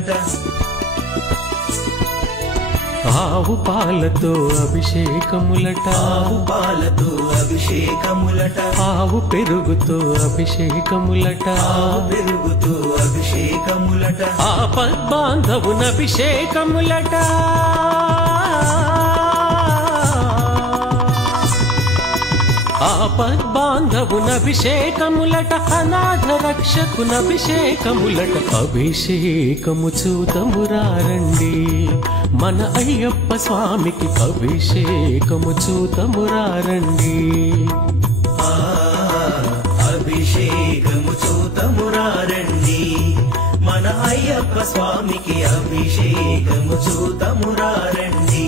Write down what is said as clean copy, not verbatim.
అభిషేకములట ఆవు పాలతో అభిషేకములట ఆవు పాలతో అభిషేకములట ఆవు పెరుగుతో అభిషేకములట ఆవు పెరుగుతో అభిషేకములట ఆపద్బాంధవున అభిషేకములట ఆపద్బాంధవున అభిషేకములట అనాథ రక్షకున అభిషేకములట అభిషేకము చూతమురారండి మన అయ్యప్ప స్వామికి అభిషేకము చూతమురారండి అభిషేకము చూతమురారండి మన అయ్యప్ప స్వామికి అభిషేకము చూతమురారండి